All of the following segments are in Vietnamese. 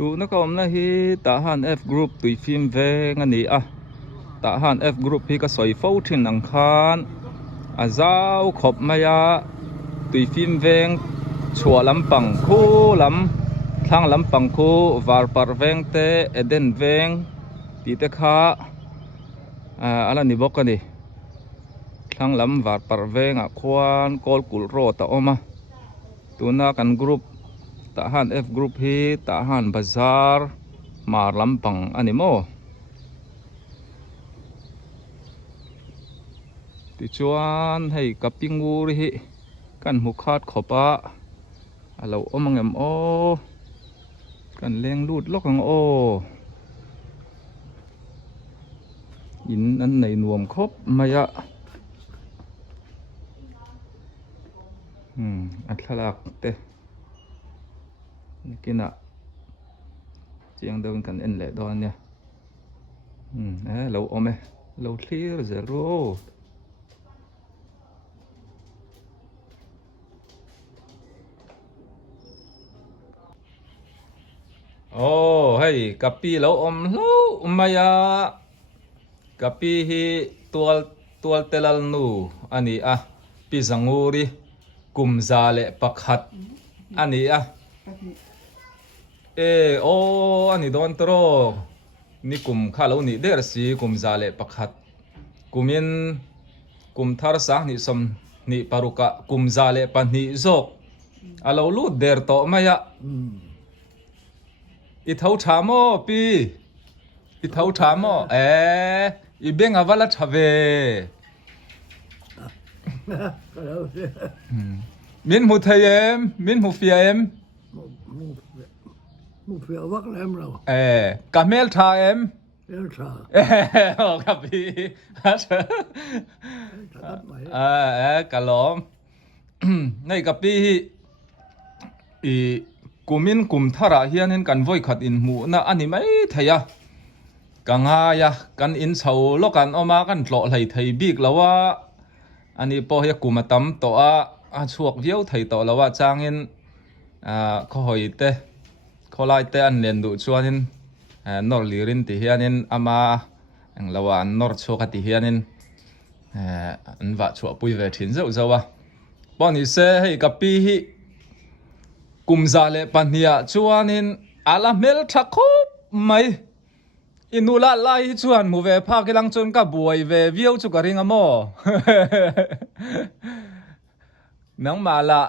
tu nó còn là hi ta han F group tùy phim về ngân ní à ta han F group hi ka soi phâu trên ang khan à zao khop maya tùy phim veng chua lắm bằng khu lắm thang lắm bằng khu var par veng te eden veng tí te kha ala ni bok ani thang lắm var par veng à kwan kol kul ro ta oma tu na kan group ta han F group hi ta han bazar mar lắm bằng ani mo ti chuan hei kapingu ri hi kan mu khat khopa alo omangem o kan leng lut lokang o in an nei nuam khop maya athalak te kina chiang dong kan en le don nya lo ome lo clear zero hey kapi lo om lo maya kapi hi tual telal nu ani pi zanguri kumzale pakhat ani ani don tro ni kum khalo ni der si kumzale pakhat kumin kum thar sa ni som ni paruka kumzale pani zok alo lu der to maya i thau thamo pi i thau thamo i beng avala thave min mu thayem min mu fiam mu phía bắc em rồi kamel tha em em thà kapi thật mày kalom nei kapi i kumin kum thara hianin kan voi khat in mu na ani mai thaya kanga ya kan in chho lokan oma kan tlo hlei thei bik lawa ani po ya kumatam to a chuak viau thei to lawa changin kho hoi te kholai te an len du chuanin nor lirin ti hianin ama ang lawa an nor choka ti hianin an wa chua pui ve thin zau zawa poni se hei kapi hi kumzale pania chuanin ala mel thakop mai inula lai chuan mu ve pha kilang chun ka buai ve viau chu ka ringa mo nang mala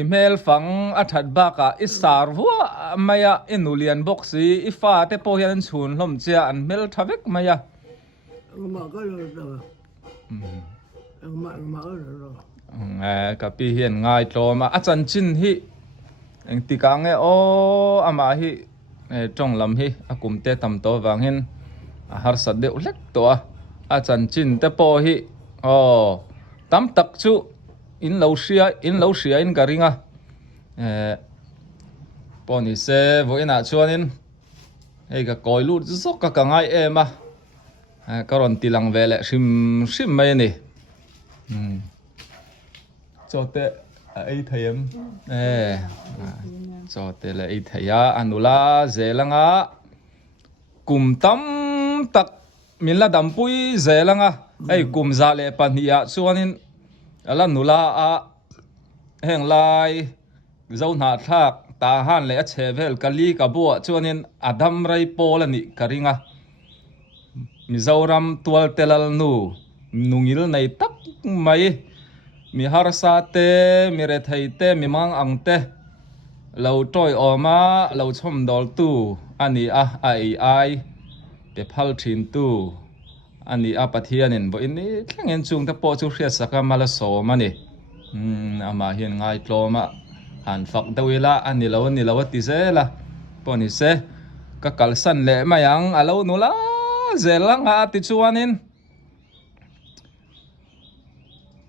email phang athat ba ka isar huwa maya inulian boxi ifa te po hian chhun hlom chia an mel thavek maya mà cái rồi mà rồi kapi hian ngai tloma achan chin hi anh ti ka nge o ama hi trong lam hi akum te tam to wangin har sa deuh lek to a chan chin te po hi tam tak chu in lo sia in garinga poni se voina chuanin hei ka koi lut zok ka ngai ema karon tilang vele sim mai ni chote ai thayem cho te la ai thaya anula zelanga kum tam tak min la dampui zelanga ai kum zale pania chuanin ala nula heng lai zau na thak ta han le a chevel kali ka bua chuanin adam rai pol ani karinga mizoram tual telal nu nungil nei tak mai mi harsa te mi re thei te mi mang ang te lo toy oma lo chom dol tu ani ai pe phal thin tu ani pathianin bo in ni thlengin chung te po chu hria saka mala so mani ama hian ngai tloma han fak dawila ani lo ti zela poni se ka kalsan le mayang alo nula zelanga ti chuanin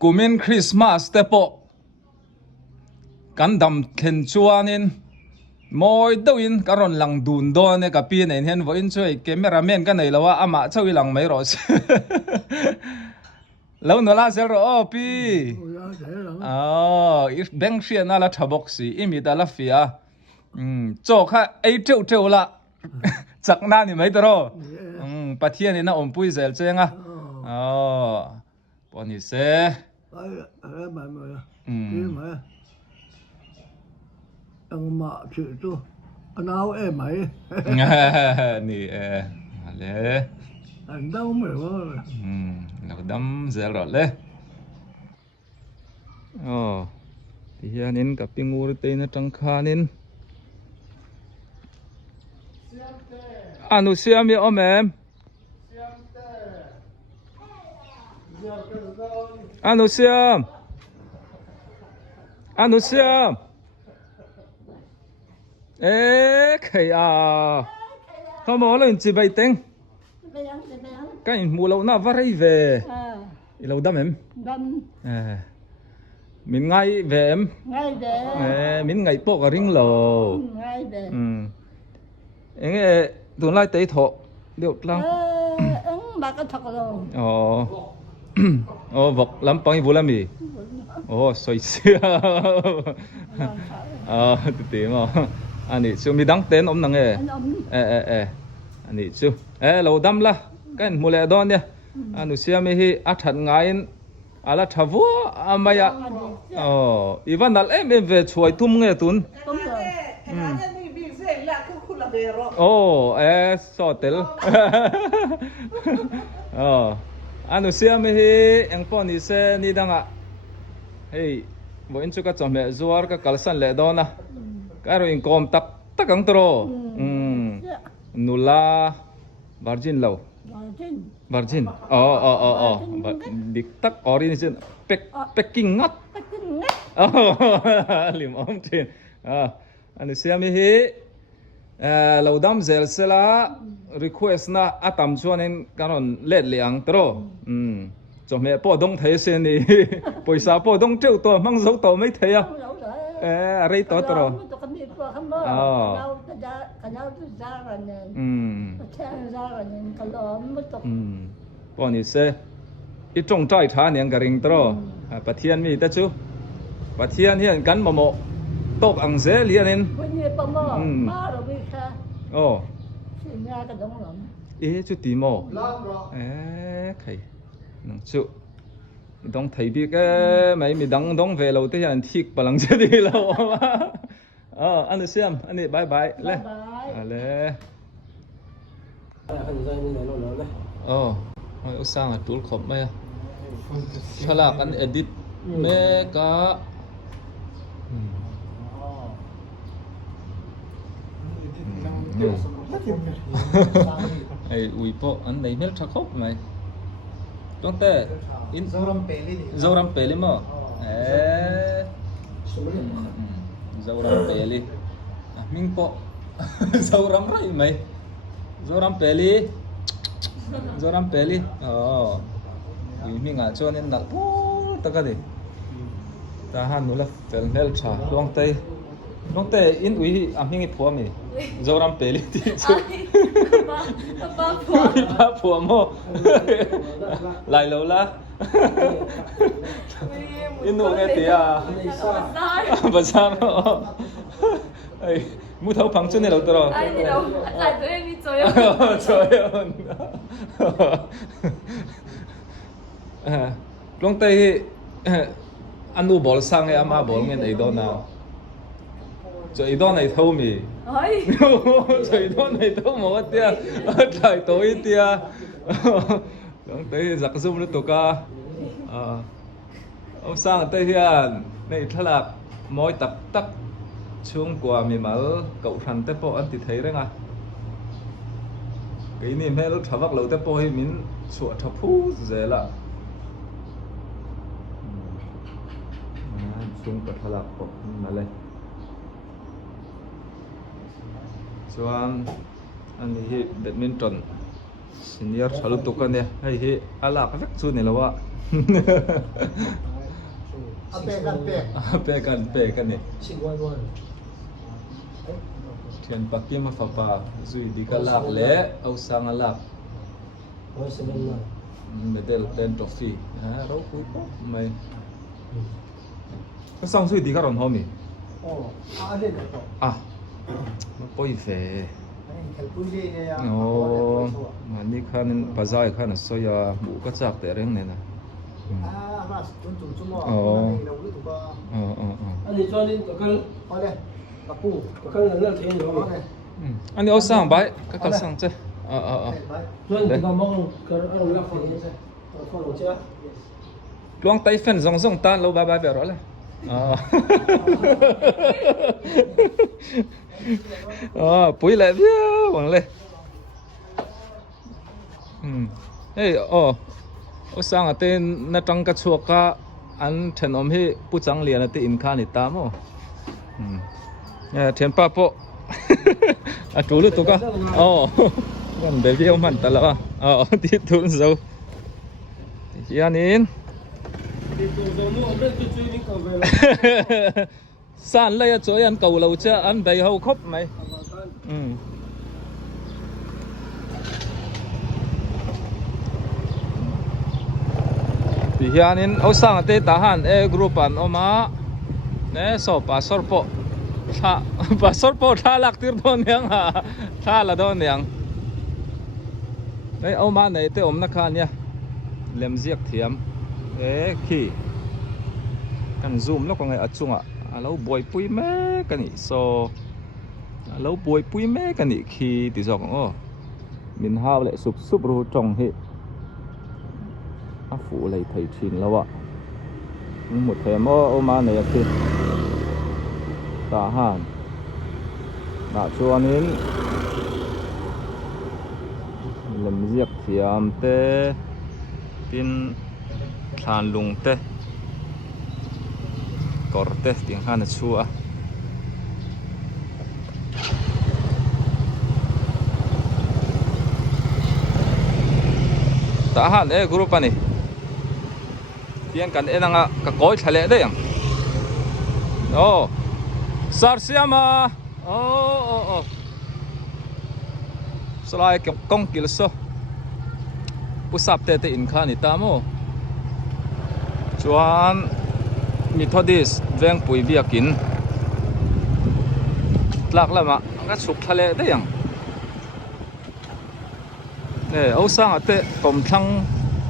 kumin Christmas te po kan dam thlen chuanin moi doin karon lang dun do ne ka pi nei hen vo in choi cameraman ka nei lawa ama chawi lang mai ro lo no la zel ro pi ra thế là beng shia na la thabok si imi da la fia โจค่ะไอ้เจ้าเจ้าละจากหน้านี่ไม่ตรอประเทศนี้นะอมปุ้ยเซลเจงอ่ะอ๋อปอนี่เซ อะไรมาที่ไหนยังมาชื่อตัวน้าวไหม นี่อะไร อันเดาไม่ว่า เราดำเซลรอเลยอ๋อที่เฮียนินกับปิงูรเตนจังคานินนุเซียมีอแมมนุเซียมเอ๊ะใครเขาบอกเราอินจีไปเต็งก็อินมูเราหน้าว่าไรเวเราดำเอ็มมินไงเวมมินไงปกริงโลเอ็งตัวไล่เตะถอเดี๋ยวลังbà có thật rồi อ๋ออ๋อบอกลำปังอีบุลามีโอ้สวยเสียอ๋อติดตีมั้งอันนี้ชูมีดังเต้นอมนังanh ông อันนี้ชูเราดำละกันมูลดอนเนี่ยอันนู้นเสียมีฮีอัฐงายนอะไรทัวร์อามายะอ๋ออีวันนั้นเวช่วยทุ่มเงี้ยตุน đúng rồi โอ้สอดเตลอ๋ออันนู้นเสียมีฮียังปอนี่เซนี่ดังอ่ะเฮ้ยบ่อินชุกะจอมเมซัวร์กะกัลสันเลดอนะก็เราอินคอมตักกังตรอนุลาบาร์จินเลว bà trên อ๋อดิกตักออริจินเป็กกิ้งงัด cái ngắt อ๋อลิมอมจินอันนี้เสียมีฮีเราดำเซลเซล่า request นะอาตามชวนนั้นกันเล็ดเลี้ยงตรอจอมเมย์ปอดงเทเสนี่ปอยสาปอดงเจ้าตัวมั่งเจ้าตัวไม่เทีย không lẩu rồi อะไรตัวตรอ tôi có biết qua không đó cái nhau tôi ra rồi nè cái ra rồi nè cái lò mới tục ปอนี่เซอีจงใจฐานยังกระริงตรอปะเทียนมีแต่ชูปะเทียนเฮียนกันมาโมตกอังเซเลียนิน bây giờ bà má rồi bây giờ โอ้ thì nhà cái đống lắm จุดตีโมใครนังจุต้องไทยบิ๊กไม่มีดังต้องเวลาที่ยันทิกพลังจะดีแล้วอันนี้เสียมอันนี้บายบายเลยเลยไม่อุตส่าห์ตูลขบไหมฉลากอันเอดิตเมกะไอ้อุยโปอันไหนเมลชักคบไหมตั้งแต่อินZoram Peliมั้งZoram PeliมิงโปZoramไรไหมZoram Peliอ๋ออยู่มิงอ่ะชวนนี่นักปุ๊ตะกันดิทหารนู่นละเป็นเมลชาลงเตอินอุยมิงอีผัวมีZoram Peliที่สุดป้าผัวมั้งไล่เราละอินโดเนเซียภาษาไอ้มุทเอาพังชนเนี่ยเราตัว哎，你都来对你左右。左右ลงเตยอันดูบอลสังไอ้อามาบอลเงี้ยไอ้ดอนน่ะจะไอ้ดอนไอ้เท่ามี哎，จะไอ้ดอนไอ้เท่าหมดเดียใส่ตัวอีเดียลงเตยจักซุ่มแล้วตัวกาเอาสร้างเตยเฮียนในทลักมอยตักช่วงกว่ามีมาเก่าทันแต่พออันติดไทยเร่งอ่ะcái này mẹ lúc thằng vác lâu tới bôi mình sửa thằng phú dễ là xuống cả thằng lạc bọc mà lên choan anh hi badminton senior chalu tukan ne hay hi ala ka vek chu ne lawa ape kan ne thian pakia ma fa pa zui di ka lak le au sang alak medal pen trophy ro ku mai ka sang zui di ka ron homi poi ve cái túi gì này oh mà ni khan bazar khan soya mu ka chak te reng ne na mà chúng chúng mà Ồ. này đâu biết tụi anh đi cho nên cái con đây cặp pu cái là nó thế rồi con này anh ô sang bai ka kal sang che cho nên cái mong cái anh làm gì thế con đồ chưa luang tai fen zong zong tan lo ba ba be ro la pui lại vía bằng lên hey ô sang ở tên na trăng cá chuột cá anh thèn om hi pu trăng liền ở tên in khan thì tám ô thèn pa po à chú luôn tụi cá gần bé vía mình ta là tiếp tục dâu hiện in thì tôi rồi mua bên tôi chơi những cầu về là san lấy chỗ anh cầu lâu chưa anh bày hậu khóc mày thì hiện in ông sang tê ta han e group an oma nè so passport tha lạc tiêu đồn nhang ha tha là đồn nhang đấy ông mà này tê om na khan nha lem ziak thiam e khi kan zoom lo ko ngai achunga alo boy pui me kani so alo boy pui me kani khi ti jok min haw le sup ru tong hi a fu lei thei thin lawa một thêm ô ma này thì ta han đã cho nên làm việc thiam te tin than lung te corte tiếng han là chua ta han e group này tiếng cần e đang cả cối thale đấy à sarsiama salai kong kilso pusap te in khan itamo chuan Methodist veng pui biakin tlak lama ka chuk thale de yang ne au sang ate tom thlang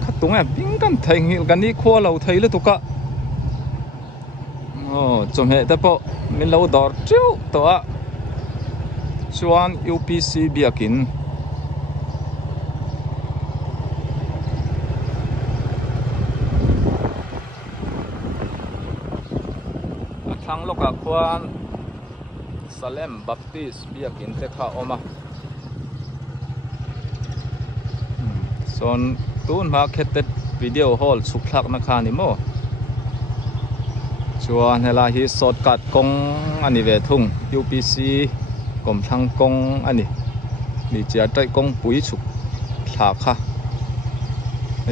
khatunga ping kan thaingil kan ni kho lo thaile tuka chom he ta po min lo dor triu to a chuan UPC biakin thang loka khuan Salem Baptist biakin te kha oma son tun marketed video hall suklak na kha ni mo chuan hela hi shortcut kong ani ve thung UPC kom thang kong ani ni chia trai kong pui chuk thla kha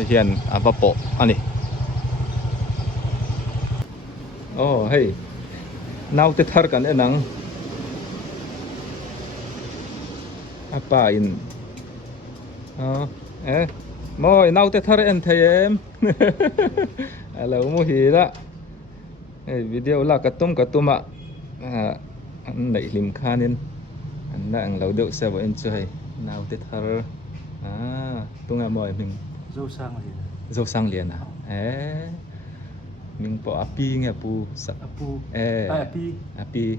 hian abapo ani hey now te thar kan enang apa in moi now te thar en them alo mu hi la video la katuma an nei lim khanin an na ang lo deuh se bo en choi now te thar tunga moi mình dâu sang liền mình bỏ api nghe pu sat api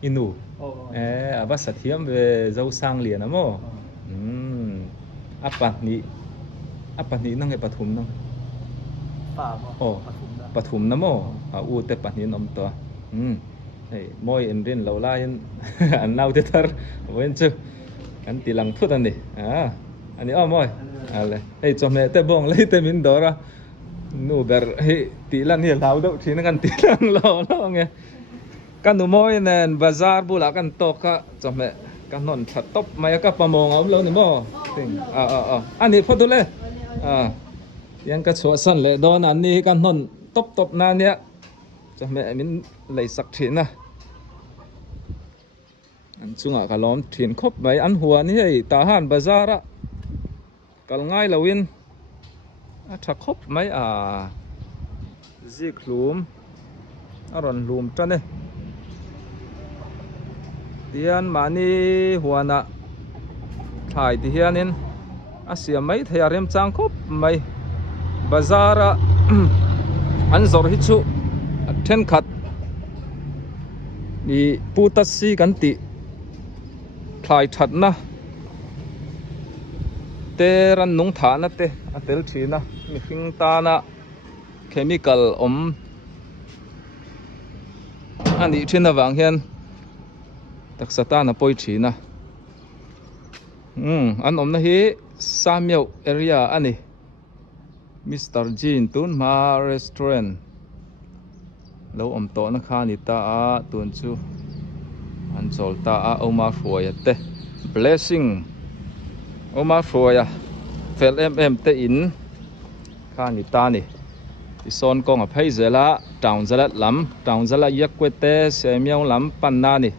inu aba sathiam về dâu sang liền amo apa ni nang e pathum nang pathum namo u te pani nom to moi en rin lo lain an nau te thar wen chu kan tilang phut ani ani moi ale chome te bong lei te min dora nu ber ti lan hi lau deuh thin kan ti lang lo nge kan nu moi nen bazar bula kan to ka chome kan non that top mai ka pamong om lo ni mo ting ani photo le yang ka chua san le don an ni kan non top na nia chome min lei sak thin an chunga ka lom thin khop mai an huan ni hei ta han bazar a kal ngai lawin tha khop mai zik lum aron lum tan ne tian mani huana thai ti hianin asia mai thaya rem chang khop mai bazara an zor hi chu then khat ni putasi kan ti thlai that na te ran nung tha na te atel thina mi hing ta na chemical ani thina wang hian taksata na poi thina an na hi Samyau area ani Mr. Jean tun ma restaurant lo to na kha ni ta a tun chu an chol ta a oma hruai te blessing oma hruai fel te in kha ni ta ni ti son kong a phei zela town zela lam town zela yakwete semiau lam pan na ni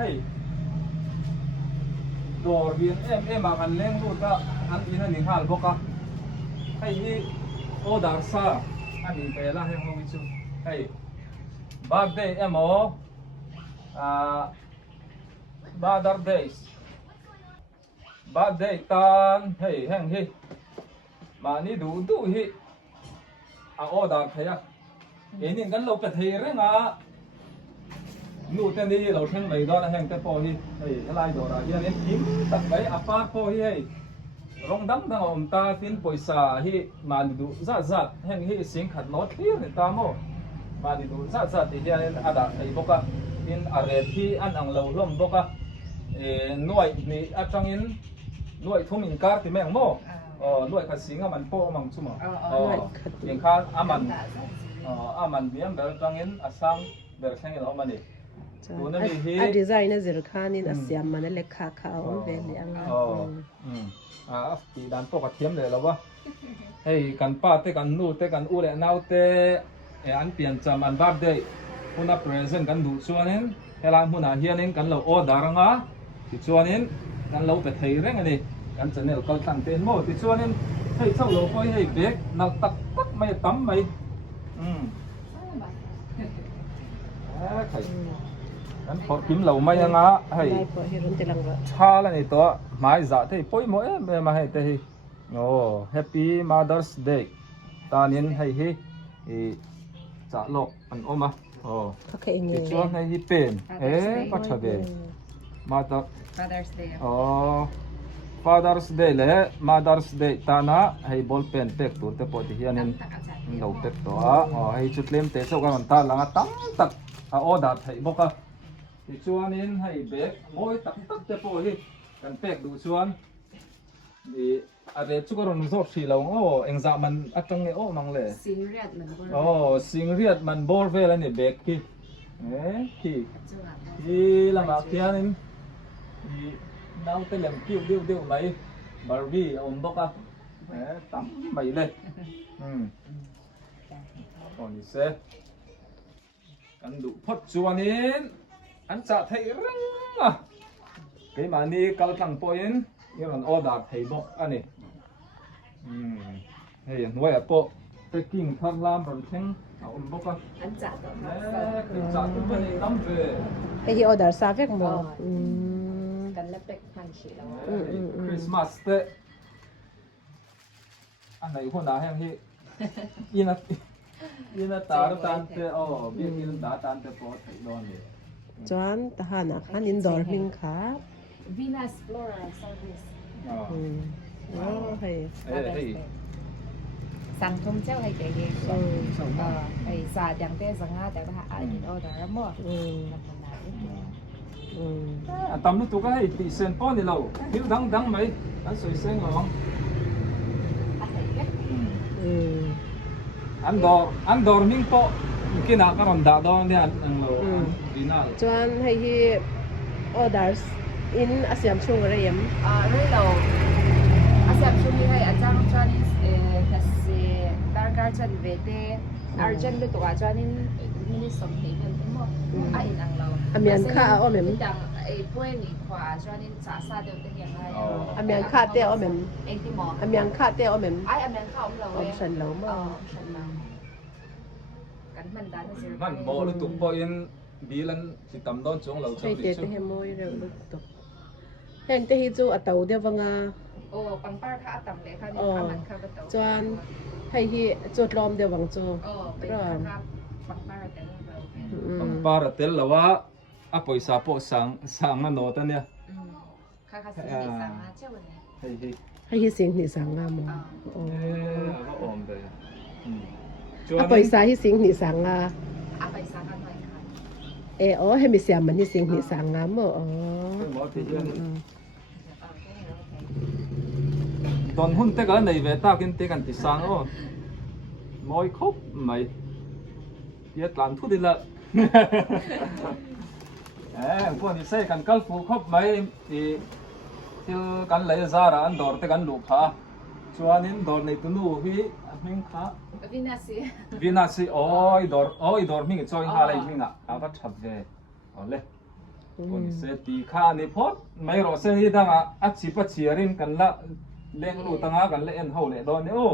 hey door viên em mà gần lên luôn ta ăn đi hơn những hal boka hay đi order sa ăn đi về là hay không biết chứ hay birthday em ó birthday tan hay hang hi mà ni đủ hi order thấy à cái này gần lâu cái thấy đấy mà nụ tên đi lâu thêm mấy đó là hàng tép po hi, hey, lại đó là hiện nay kiếm tắc mấy apart po hi hey, rong đắng đang ôm ta tin paisa hi mà đi đủ zat hàng hi sinh khát nót clear nên ta mo, mà đi đủ zat thì hiện nay ada hay boka tin arret hi anh lâu lom boka, nuôi ni atang in nuôi thum in car thì mấy ang mo, nuôi khát sinh aman po amang chuma, yang khát aman biang bertang in asang bertang in omani. design na zirkhanin asiam mana lekha kha on ve le anga ti dan po ka thiam le lawa hey kan pa te kan nu te kan u le nau te an pian cham an birthday huna present kan du chuanin hela huna hianin kan lo order anga ti chuanin kan lo pe thei reng ani kan channel kal tang ten mo ti chuanin hey chau lo koi hey bag nal tak mai tam mai khai kan phot kim lo mai anga hay cha la ni to mai za te poi mo em ma hay te hi happy mother's day tanin hay hi cha lo an oma okay nge ti chuan hay hi pen pa thabe Father's Day. Father's Day le Mother's Day tana hay ball pen pek tur te po ti hianin lo pek to hay chutlem te so kan ta langa tam tak order thai boka ti chuanin hay bag moi tak te po hi kan pek du chuan di are chu ko ron zo thi lo engza man atang e mang le singriat man bor vel ani bag ki ki lama kianin di nau te lem kiu mai Barbie boka tam mai le ni se kan du phot chuanin an cha thei rang cái mà ni kal thang point iron order thei bok ani hey nuai apo packing thar lam ron theng boka Anh chả cha tu bani tam ve hi order sa vek mo cần lắp đặt hàng chỉ là Christmas te anh này hôn đá hang hi ina tar tan te bi in da tan te po thei don ni chuan tahana khan indoor hing kha Venus Floral Service. hay hey Sang thum cháu hay cái gì? Hay xả chẳng thế sang á, chẳng hạn ai nhìn order lắm mà. tầm lúc tụi cái bị sen po ni lâu thiếu đắng mấy anh soi sen rồi anh đo mình po cái nào cái ron đã đó nên anh lâu đi nào chuan hay hi orders in asiam chung ra yam Rồi lâu. Asap chung hay anh trang cho nên kasi burger chân về thế. Argent được tụi cho nên mini som thế hơn thế mà. Ai năng lâu. amian kha o mem Đang ai quên đi qua cho nên trả xa được cái hiện nay. amian kha te o mem Anh thì mò. amian kha te o mem Ai anh không lâu em. option lo ma Cảnh mình đã được man bo lu tu po in bilan si tam don chong lo Hay chong te te hemoy reu lut to. Heng te hi chu atau de wanga โอ้ปังป้าค่ะต่ำเลยค่ะ อ๋อ มันค่ะประตู chuan hay hi chut lom de wang chu. โอ้เป็นค่ะปังป้าแต่เรา pang para tel lawa a poisa po sang ma no ta nia ค่ะค่ะสิ่งที่สามารถเชื่อวันนี้ hei hi Hay hi sing ni sang nga mo. Oh. ko om de Apoy sa hi sing ni sang nga. เอาไปสากันหน่อยค่ะ Oh he mi siam man ni sing ni sang nga mo. Oh. mo ti hian don hun te ga nei ve ta kin te kan ti sang o moi khop mai ye tlan thu di la ko ni sai kan kal fu khop mai ti til kan lai zara an dor te kan lu kha chuanin dor nei tu nu hi ming kha วินาที vinasi oi dor ming choi ha lai ming a ba thap ve ole ko ni se ti kha ni phot mai ro se hi danga a chi pa chi rin kan la leng lu tanga kan le en ho le do ne o